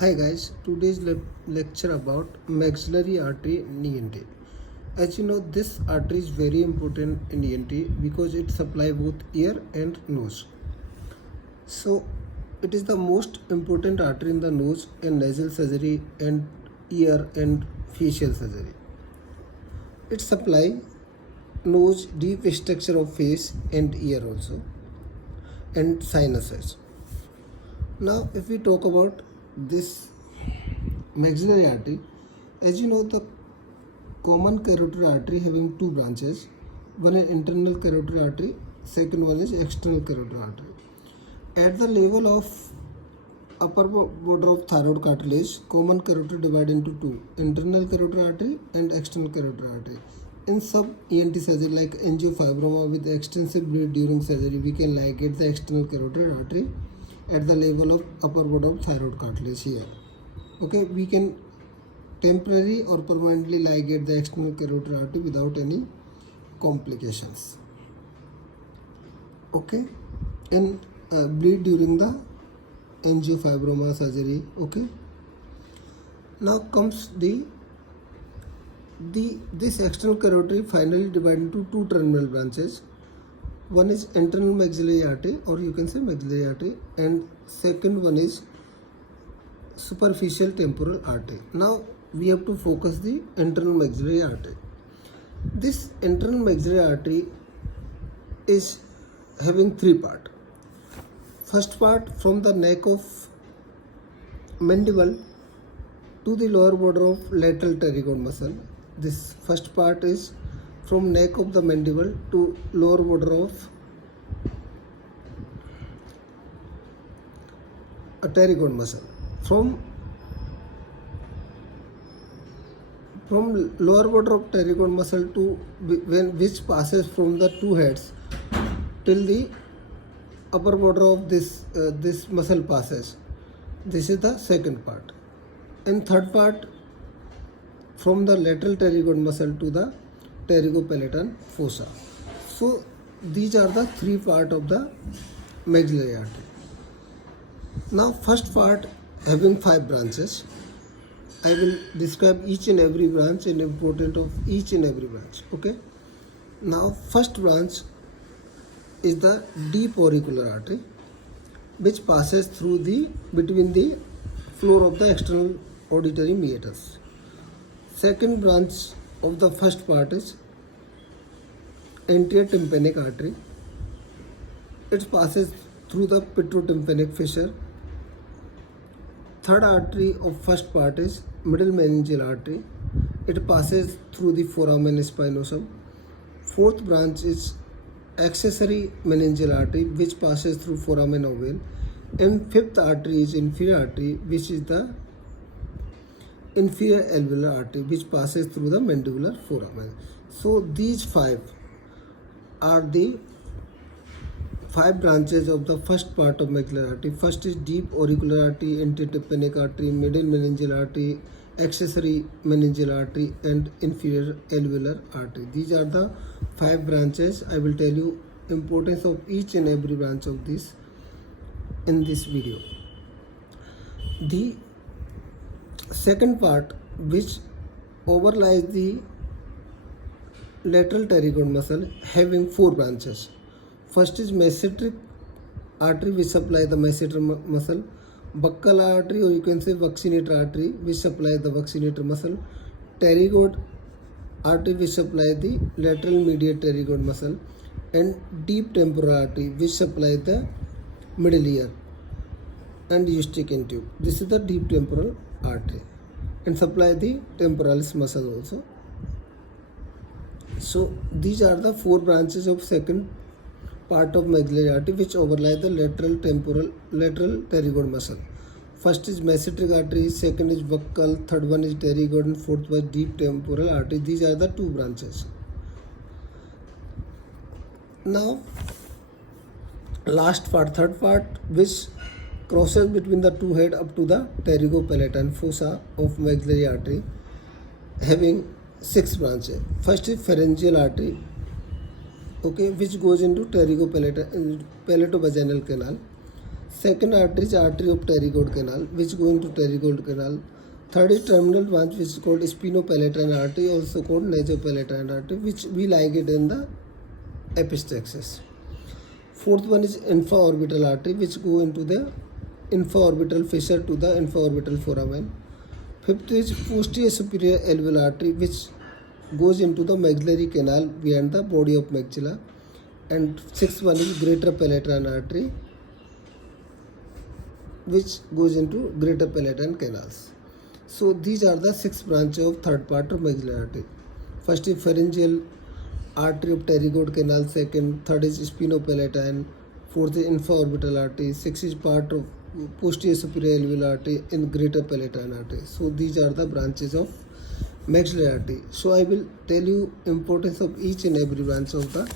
Hi guys, today's lecture about maxillary artery in ENT. As you know, this artery is very important in ENT because it supplies both ear and nose. So, it is the most important artery in the nose and nasal surgery and ear and facial surgery. It supplies nose, deep structure of face and ear also, and sinuses. Now, if we talk about this maxillary artery, as you know, the common carotid artery having two branches. One is internal carotid artery, second one is external carotid artery. At the level of upper border of thyroid cartilage, common carotid divided into two: internal carotid artery and external carotid artery. In some ENT surgery like angiofibroma with extensive bleed during surgery, we can ligate the external carotid artery at the level of upper border of thyroid cartilage here. Okay, we can temporary or permanently ligate the external carotid artery without any complications. Okay, and bleed during the angiofibroma surgery. Okay, now comes this external carotid finally divided into two terminal branches. One is internal maxillary artery, or you can say maxillary artery, and second one is superficial temporal artery. Now we have to focus the internal maxillary artery. This internal maxillary artery is having three parts. First part, from the neck of mandible to the lower border of lateral pterygoid muscle. This first part is from neck of the mandible to lower border of a pterygoid muscle. From lower border of pterygoid muscle to which passes from the two heads till the upper border of this muscle passes. This is the second part. And third part, from the lateral pterygoid muscle to the pterygopalatine fossa. So these are the three parts of the maxillary artery. Now first part having 5 branches. I will describe each and every branch and importance of each and every branch. Okay. Now first branch is the deep auricular artery, which passes through between the floor of the external auditory meatus. Second branch of the first part is anterior tympanic artery. It passes through the petrotympanic fissure. Third artery of first part is middle meningeal artery. It passes through the foramen spinosum. Fourth branch is accessory meningeal artery, which passes through foramen ovale. And fifth artery is inferior artery, which is the inferior alveolar artery, which passes through the mandibular foramen. So these 5 are the 5 branches of the first part of maxillary artery. First is deep auricular artery, anterior tympanic artery, middle meningeal artery, accessory meningeal artery, and inferior alveolar artery. These are the 5 branches. I will tell you importance of each and every branch of this in this video. The second part, which overlies the lateral pterygoid muscle, having 4 branches. First is mesenteric artery, which supply the masseter muscle. Buccal artery, or you can say vaccinator artery, which supply the vaccinator muscle. Pterygoid artery, which supply the lateral medial pterygoid muscle. And deep temporal artery, which supply the middle ear and eustachian tube. This is the deep temporal artery and supply the temporalis muscle also. So these are the 4 branches of second part of maxillary artery, which overlie the lateral pterygoid muscle. First is mesenteric artery, second is buccal, third one is pterygoid, and fourth was deep temporal artery. These are the 2 branches. Now last part, third part, which crosses between the 2 heads up to the pterygopalatine fossa of maxillary artery, having 6 branches. First is pharyngeal artery, okay, which goes into pterygopalatine palatovaginal canal. Second artery is artery of pterygoid canal, which go into pterygoid canal. Third is terminal branch, which is called spinopalatine artery, also called nasopalatine artery, which we ligate in the epistaxis. Fourth one is infraorbital artery, which go into the infraorbital fissure to the infraorbital foramen. Fifth is posterior superior alveolar artery, which goes into the maxillary canal behind the body of maxilla. And sixth one is greater palatine artery, which goes into greater palatine canals. So these are the 6 branches of third part of maxillary artery. First is pharyngeal artery of pterygoid canal, second, third is spinopalatine, fourth is infraorbital artery, sixth is part of posterior superior alveolar artery and greater palatine artery. So these are the branches of maxillary artery. So I will tell you importance of each and every branch of the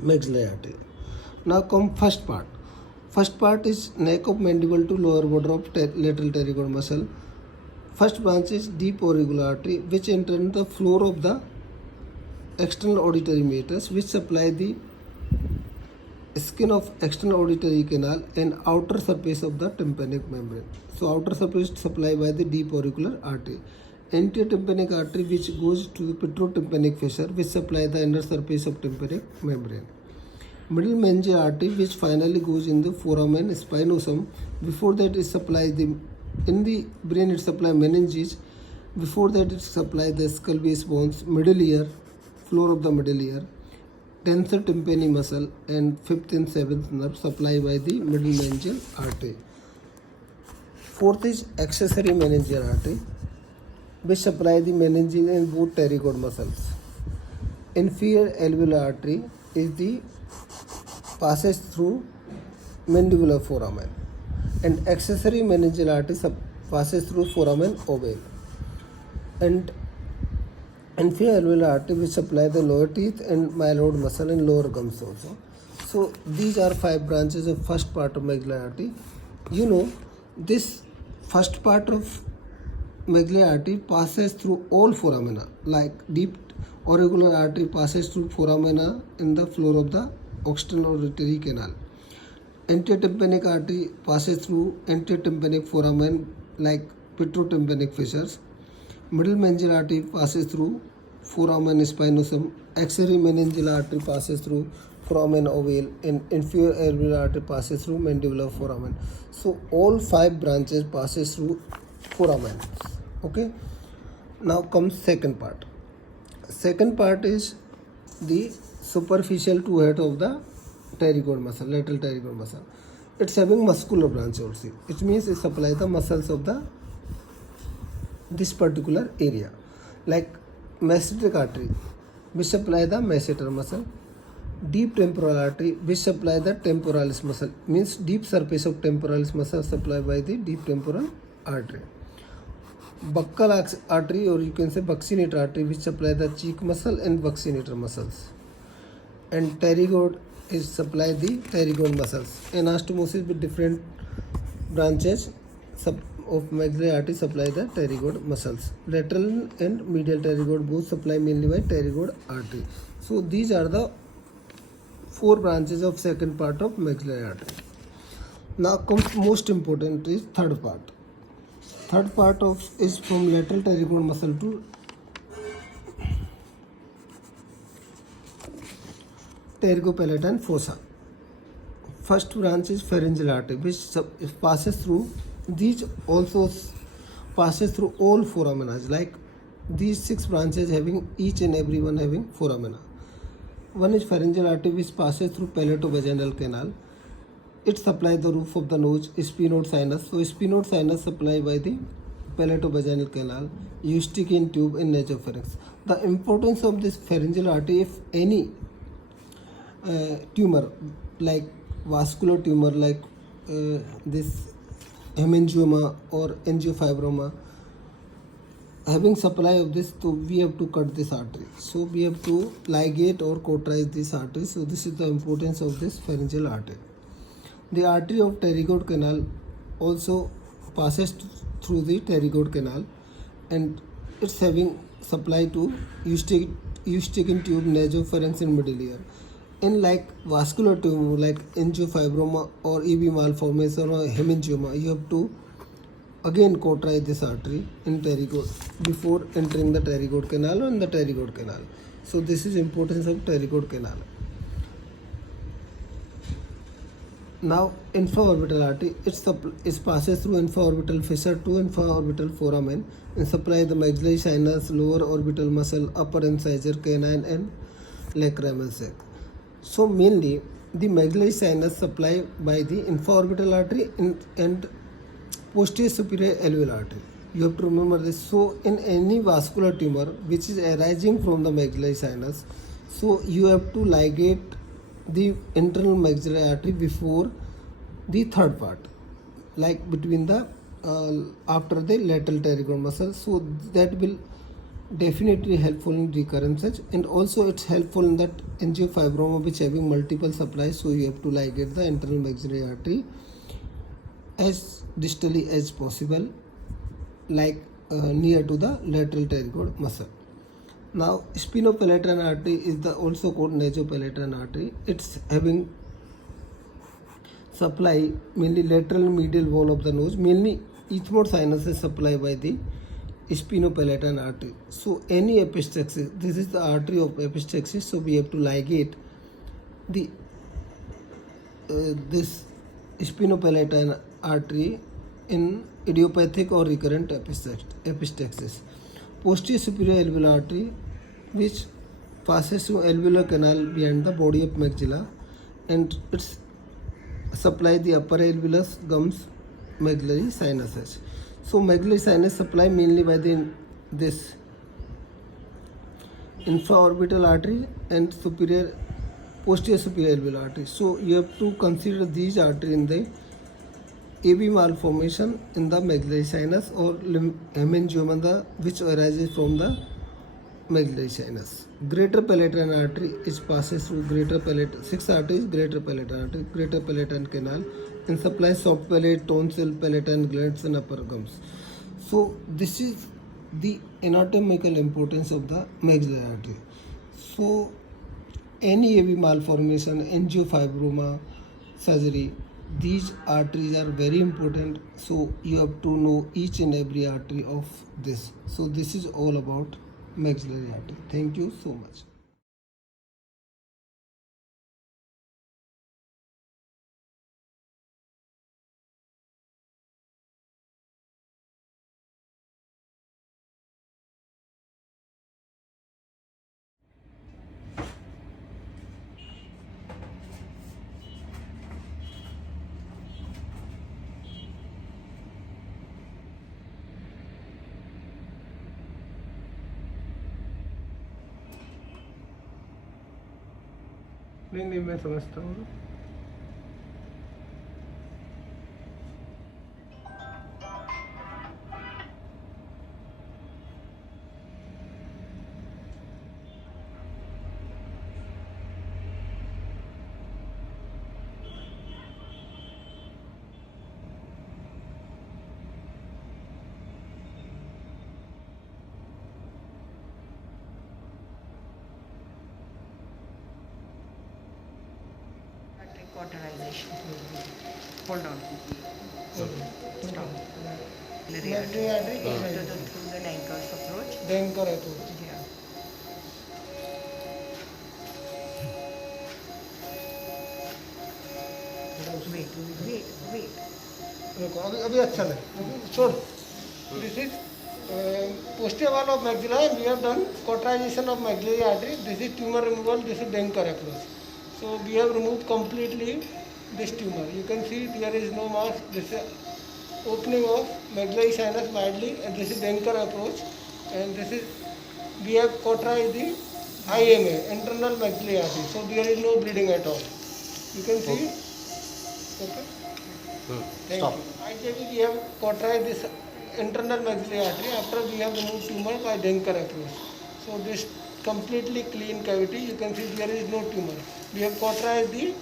maxillary artery. Now come first part. First part is neck of mandible to lower border of lateral pterygoid muscle. First branch is deep auricular artery, which enter the floor of the external auditory meatus, which supply the skin of external auditory canal and outer surface of the tympanic membrane. So outer surface supplied by the deep auricular artery. Anterior tympanic artery, which goes to the petrotympanic fissure, which supply the inner surface of tympanic membrane. Middle meningeal artery, which finally goes in the foramen spinosum. Before that it supply the in the brain it supply meninges. Before that it supply the skull base bones, middle ear, floor of the middle ear, tensor tympani muscle, and fifth and seventh nerve supplied by the middle meningeal artery. Fourth is accessory meningeal artery, which supply the meninges and both pterygoid muscles. Inferior alveolar artery is the passes through mandibular foramen, and accessory meningeal artery passes through foramen ovale. And inferior alveolar artery, which supply the lower teeth and myloid muscle and lower gums also. So these are 5 branches of first part of maxillary artery. You know, this first part of maxillary artery passes through all foramina, like deep auricular artery passes through foramina in the floor of the external auditory canal. Anterior tympanic artery passes through anterior tympanic foramen like petrotympanic fissures. Middle meningeal artery passes through foramen spinosum. Accessory meningeal artery passes through foramen ovale, and inferior alveolar artery passes through mandibular foramen. So all 5 branches passes through foramen. Okay. Now comes second part. Second part is the superficial two head of the pterygoid muscle, lateral pterygoid muscle. It's having muscular branch also. It means it supplies the muscles of the this particular area, like masseteric artery, which supply the masseter muscle. Deep temporal artery, which supply the temporalis muscle, means deep surface of temporalis muscle supplied by the deep temporal artery. Buccal artery, or you can say buccinator artery, which supply the cheek muscle and buccinator muscles. And pterygoid is supply the pterygoid muscles. Anastomosis with different branches of maxillary artery supply the pterygoid muscles. Lateral and medial pterygoid both supply mainly by pterygoid artery. So these are the 4 branches of second part of maxillary artery. Now comes most important is third part. Third part of is from lateral pterygoid muscle to pterygopalatine fossa. First branch is pharyngeal artery, which passes through these also passes through all foramina, like these 6 branches having each and every one having foramina. One is pharyngeal artery, which passes through palatovaginal canal. It supplies the roof of the nose, sphenoid sinus. So sphenoid sinus supplied by the palatovaginal canal, Eustachian tube and nasopharynx. The importance of this pharyngeal artery, if any tumor like vascular tumor like this hemangioma or angiofibroma having supply of this, so we have to cut this artery. So we have to ligate or cauterize this artery. So this is the importance of this pharyngeal artery. The artery of pterygoid canal also passes through the pterygoid canal, and it's having supply to Eustachian tube, nasopharynx and middle ear. In like vascular tumor like angiofibroma or EB malformation or hemangioma, you have to again cauterize this artery in pterygoid before entering the pterygoid canal or in the pterygoid canal. So this is importance of pterygoid canal. Now infraorbital artery, it passes through infraorbital fissure to infraorbital foramen and supply the maxillary sinus, lower orbital muscle, upper incisor, canine and lacrimal sac. So mainly the maxillary sinus supply by the infraorbital artery and posterior superior alveolar artery. You have to remember this. So in any vascular tumor which is arising from the maxillary sinus, so you have to ligate the internal maxillary artery before the third part, like between the after the lateral pterygoid muscle. So that will definitely helpful in recurrences, and also it's helpful in that angiofibroma which having multiple supplies. So you have to ligate the internal maxillary artery as distally as possible, like near to the lateral pterygoid muscle. Now spinopalatal artery is the also called nasopalatal artery. It's having supply mainly lateral medial wall of the nose. Mainly ethmoid sinus is supplied by the spinopalatal artery. So any epistaxis, this is the artery of epistaxis. So we have to ligate the this spinopalatal artery in idiopathic or recurrent epistaxis. Posterior superior alveolar artery, which passes through alveolar canal behind the body of maxilla, and it's supply the upper alveolus, gums, maxillary sinuses. So maxillary sinus supply mainly by the this infraorbital artery and posterior superior alveolar artery. So you have to consider these arteries in the AB malformation in the maxillary sinus or hemangioma which arises from the maxillary sinus. Greater palatal artery is passes through greater palatal, six arteries, greater palatal artery, greater palatal canal, and supplies soft palate, tonsil, palatal glands, and upper gums. So this is the anatomical importance of the maxillary artery. So any AV malformation, angiofibroma, surgery, these arteries are very important. So you have to know each and every artery of this. So this is all about maxillary artery. Thank you so much. नहीं मैं समझता हूँ. Cauterization. Hold on. Stop. Maxillary artery Through the Denker's approach. Denker approach. Yeah. Wait. देखो अभी अच्छा लगे. छोड़. This is posterior wall of maxilla. We have done cauterization of maxillary artery. This is tumor removal. This is Denker approach. So we have removed completely this tumor. You can see there is no mass. This is opening of maxillary sinus widely, and this is Denker approach. And this is we have cauterized the IMA, internal maxillary artery. So there is no bleeding at all. You can see. Okay. Thank Stop. you. IJV we have cauterized this internal maxillary artery after we have removed tumor by Denker approach. So this completely clean cavity. You can see there is no tumor. We have cauterized the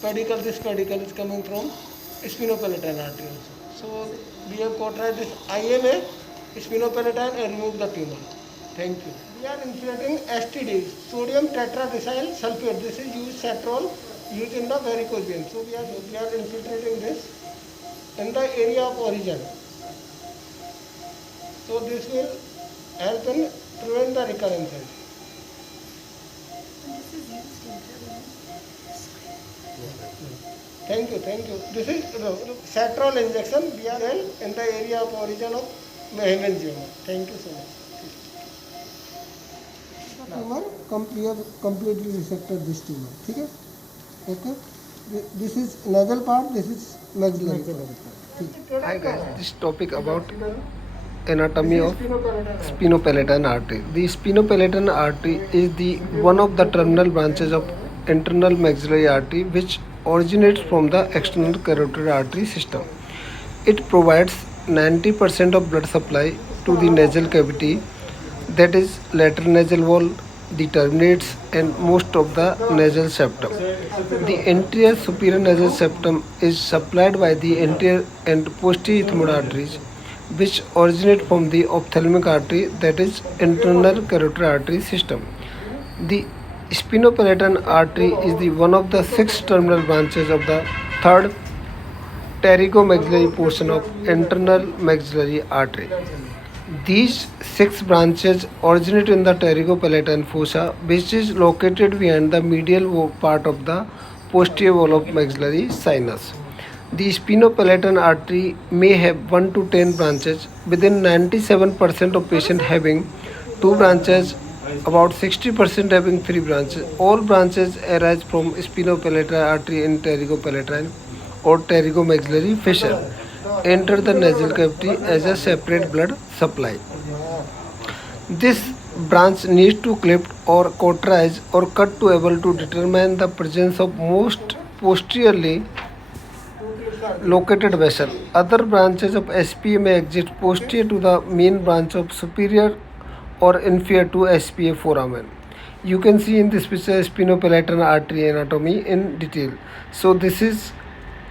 pedicle. This pedicle is coming from spinopalatal artery also. So we have cauterized this IMA, spinopalatal, and removed the tumor. Thank you. We are infiltrating STD, sodium tetradecyl sulfate. This is used satrol used in the varicose vein. So we are infiltrating this in the area of origin. So this will help in prevent the recurrences. This is used Thank you, thank you. This is satrol injection. We are in the area of origin of meningioma. Thank you so much. tumor we have completely resected this tumor. ठीक है? Okay. This is nasal part. This is maxillary part. Hi guys. This topic about anatomy of spinopalatal artery. The spinopalatal artery is the one of the terminal branches of internal maxillary artery which originates from the external carotid artery system. It provides 90% of blood supply to the nasal cavity, that is lateral nasal wall, the terminates and most of the nasal septum. The anterior superior nasal septum is supplied by the anterior and posterior ethmoid arteries which originate from the ophthalmic artery, that is internal carotid artery system. The spinopalatal artery is the one of the 6 terminal branches of the third pterygomaxillary portion of internal maxillary artery. These 6 branches originate in the pterygopalatal fossa, which is located behind the medial part of the posterior wall of maxillary sinus. The spinopalatal artery may have 1 to 10 branches, within 97% of patients having 2 branches, about 60% having 3 branches. All branches arise from spinopalatal artery in pterygopalatal or pterygomaxillary fissure, enter the nasal cavity as a separate blood supply. This branch needs to clipped or cauterize or cut to able to determine the presence of most posteriorly located vessel. Other branches of SPA may exist posterior to the main branch of superior or inferior to SPA foramen. You can see in this picture spinopalatal artery anatomy in detail. So this is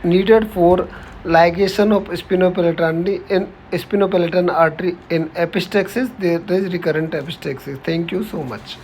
needed for ligation of spinopalatal artery in epistaxis. There is recurrent epistaxis. Thank you so much.